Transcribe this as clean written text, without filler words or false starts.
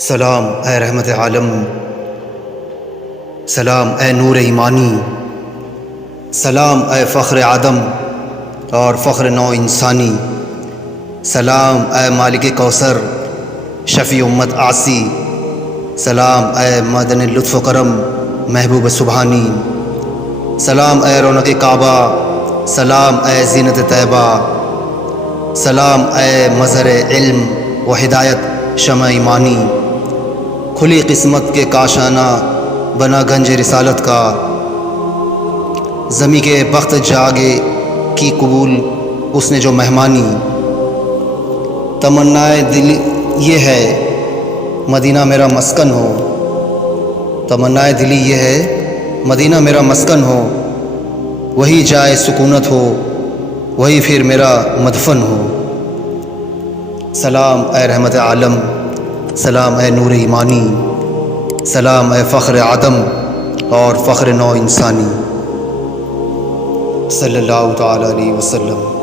سلام اے رحمت عالم، سلام اے نور ایمانی، سلام اے فخر آدم اور فخر نو انسانی، سلام اے مالک کوثر شفیع امت عاصی، سلام اے معدن لطف و کرم محبوب سبحانی، سلام اے رونق کعبہ، سلام اے زینت طیبہ، سلام اے مظہر علم و ہدایت شمع ایمانی، کھلی قسمت کے کاشانہ بنا گنج رسالت کا، زمیں کے بخت جاگے کی قبول اس نے جو مہمانی، تمنائے دل یہ ہے مدینہ میرا مسکن ہو، تمنائے دلی یہ ہے مدینہ میرا مسکن ہو، وہی جائے سکونت ہو، وہی پھر میرا مدفن ہو۔ سلام اے رحمت عالم، سلام اے نور ایمانی، سلام اے فخر آدم اور فخر نو انسانی، صلی اللہ تعالی علیہ وسلم۔